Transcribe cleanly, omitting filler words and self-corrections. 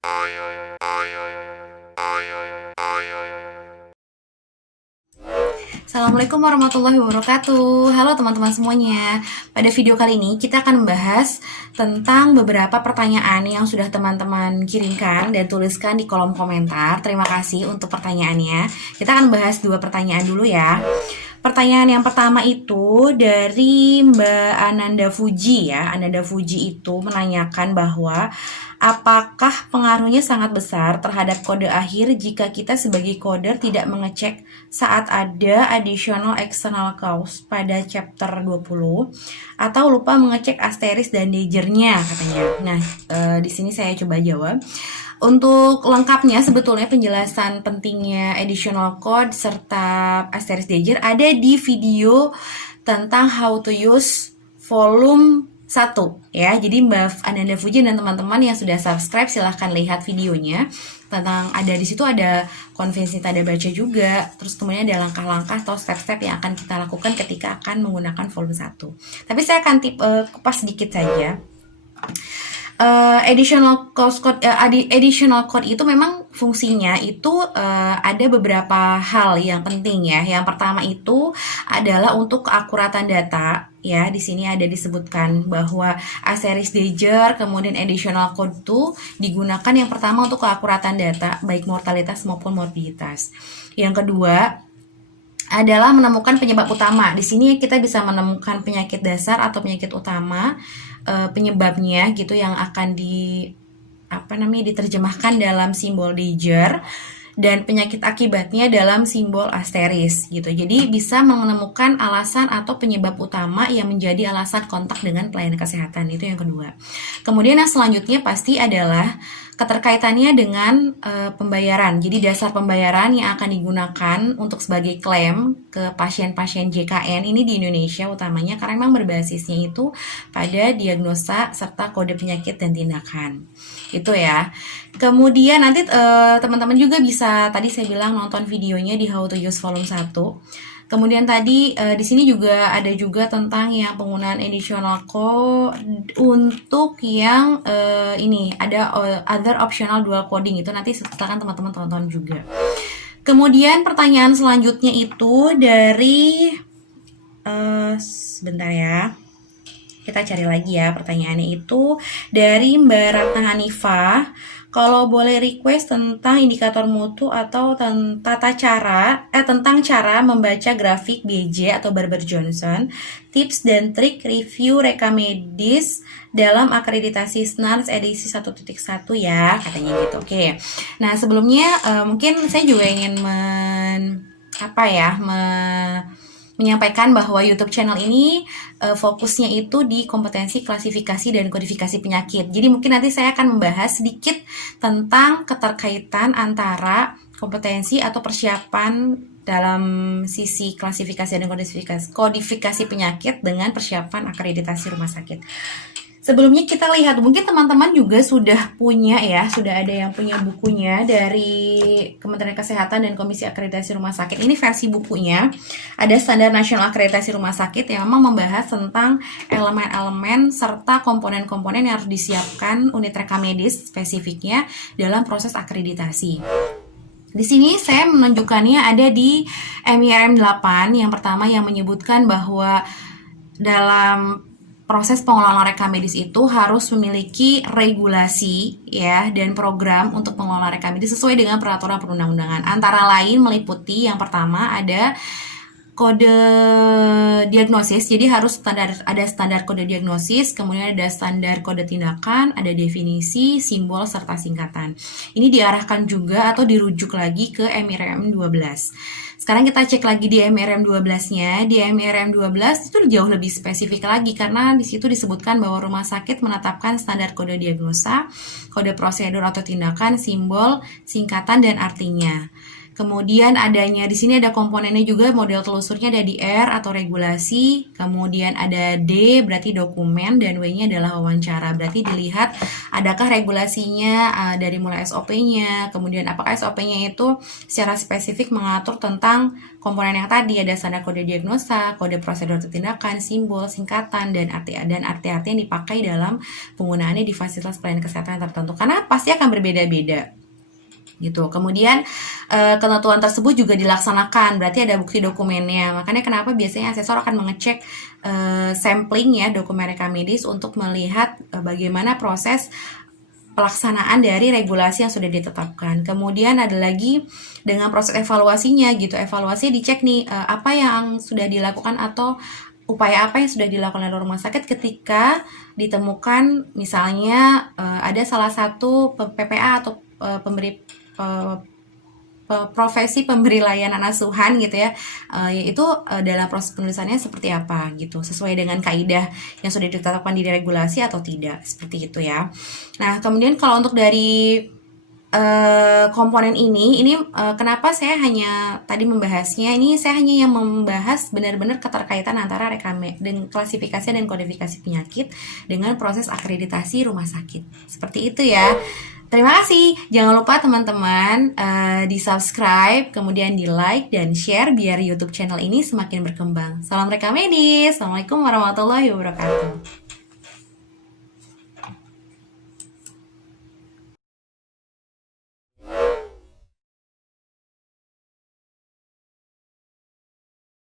Assalamualaikum warahmatullahi wabarakatuh. Halo teman-teman semuanya. Pada video kali ini kita akan membahas tentang beberapa pertanyaan yang sudah teman-teman kirimkan dan tuliskan di kolom komentar. Terima kasih untuk pertanyaannya. Kita akan bahas 2 pertanyaan dulu ya. Pertanyaan yang pertama itu dari Mbak Ananda Fuji ya. Ananda Fuji itu menanyakan bahwa apakah pengaruhnya sangat besar terhadap kode akhir jika kita sebagai coder tidak mengecek saat ada additional external cause pada chapter 20 atau lupa mengecek asterisk dan dagernya katanya. Nah, di sini saya coba jawab. Untuk lengkapnya sebetulnya penjelasan pentingnya additional code serta asterisk dager ada di video tentang how to use volume 1 ya. Jadi Mbak Ananda Fuji dan teman-teman yang sudah subscribe silahkan lihat videonya. Tentang ada di situ ada konvensi tanda baca juga. Terus kemudian ada langkah-langkah atau step-step yang akan kita lakukan ketika akan menggunakan volume 1. Tapi saya akan kupas sedikit saja. Additional code itu memang fungsinya itu ada beberapa hal yang penting ya. Yang pertama itu adalah untuk keakuratan data ya. Di sini ada disebutkan bahwa asterisk dager kemudian additional code itu digunakan yang pertama untuk keakuratan data baik mortalitas maupun morbiditas. Yang kedua adalah menemukan penyebab utama. Di sini kita bisa menemukan penyakit dasar atau penyakit utama, penyebabnya gitu yang akan diterjemahkan dalam simbol dager dan penyakit akibatnya dalam simbol asterisk gitu. Jadi bisa menemukan alasan atau penyebab utama yang menjadi alasan kontak dengan pelayanan kesehatan. Itu yang kedua. Kemudian yang selanjutnya pasti adalah keterkaitannya dengan pembayaran. Jadi dasar pembayaran yang akan digunakan untuk sebagai klaim ke pasien-pasien JKN ini di Indonesia utamanya karena memang berbasisnya itu pada diagnosa serta kode penyakit dan tindakan. Itu ya. Kemudian nanti teman-teman juga bisa tadi saya bilang nonton videonya di How to Use Volume 1. Kemudian tadi di sini juga ada juga tentang yang penggunaan additional code untuk yang ini ada other optional dual coding itu nanti silakan teman-teman tonton juga. Kemudian pertanyaan selanjutnya itu dari sebentar ya. Kita cari lagi ya pertanyaannya itu dari Mbak Ratna Hanifah. Kalau boleh request tentang indikator mutu atau tentang cara membaca grafik BJ atau Barber-Johnson, tips dan trik review rekam medis dalam akreditasi SNARS edisi 1.1 ya, katanya gitu. Oke. Nah, sebelumnya mungkin saya juga ingin menyampaikan bahwa YouTube channel ini fokusnya itu di kompetensi klasifikasi dan kodifikasi penyakit. Jadi mungkin nanti saya akan membahas sedikit tentang keterkaitan antara kompetensi atau persiapan dalam sisi klasifikasi dan kodifikasi penyakit dengan persiapan akreditasi rumah sakit. Sebelumnya kita lihat, mungkin teman-teman juga sudah ada yang punya bukunya dari Kementerian Kesehatan dan Komisi Akreditasi Rumah Sakit. Ini versi bukunya, ada Standar Nasional Akreditasi Rumah Sakit yang memang membahas tentang elemen-elemen serta komponen-komponen yang harus disiapkan unit rekam medis spesifiknya dalam proses akreditasi. Di sini saya menunjukkannya ada di MIRM 8, yang pertama yang menyebutkan bahwa dalam proses pengelolaan rekam medis itu harus memiliki regulasi ya dan program untuk pengelolaan rekam medis sesuai dengan peraturan perundang-undangan. Antara lain meliputi yang pertama ada kode diagnosis, jadi harus ada standar kode diagnosis, kemudian ada standar kode tindakan, ada definisi, simbol, serta singkatan. Ini diarahkan juga atau dirujuk lagi ke MIRM 12. Sekarang kita cek lagi di MIRM 12-nya. Di MIRM 12 itu jauh lebih spesifik lagi karena di situ disebutkan bahwa rumah sakit menetapkan standar kode diagnosa, kode prosedur atau tindakan, simbol, singkatan, dan artinya. Kemudian adanya di sini ada komponennya juga, model telusurnya ada di R atau regulasi, kemudian ada D berarti dokumen, dan W-nya adalah wawancara. Berarti dilihat adakah regulasinya dari mulai SOP-nya, kemudian apakah SOP-nya itu secara spesifik mengatur tentang komponen yang tadi, ada standar kode diagnosa, kode prosedur atau tindakan, simbol, singkatan, dan arti-arti yang dipakai dalam penggunaannya di fasilitas pelayanan kesehatan tertentu. Karena pasti akan berbeda-beda gitu. Kemudian ketentuan tersebut juga dilaksanakan, berarti ada bukti dokumennya. Makanya kenapa biasanya asesor akan mengecek sampling ya, dokumen rekam medis untuk melihat bagaimana proses pelaksanaan dari regulasi yang sudah ditetapkan. Kemudian ada lagi dengan proses evaluasinya gitu. Evaluasi dicek nih apa yang sudah dilakukan atau upaya apa yang sudah dilakukan oleh rumah sakit ketika ditemukan misalnya ada salah satu PPA atau pemberi profesi pemberi layanan asuhan gitu ya, yaitu dalam proses penulisannya seperti apa gitu, sesuai dengan kaidah yang sudah ditetapkan di regulasi atau tidak, seperti itu ya. Nah kemudian kalau untuk dari komponen ini kenapa saya hanya tadi membahasnya, ini saya hanya yang membahas benar-benar keterkaitan antara dan klasifikasi dan kodifikasi penyakit dengan proses akreditasi rumah sakit, seperti itu ya. Terima kasih. Jangan lupa teman-teman di subscribe, kemudian di like dan share biar YouTube channel ini semakin berkembang. Salam rekam medis. Assalamualaikum warahmatullahi wabarakatuh.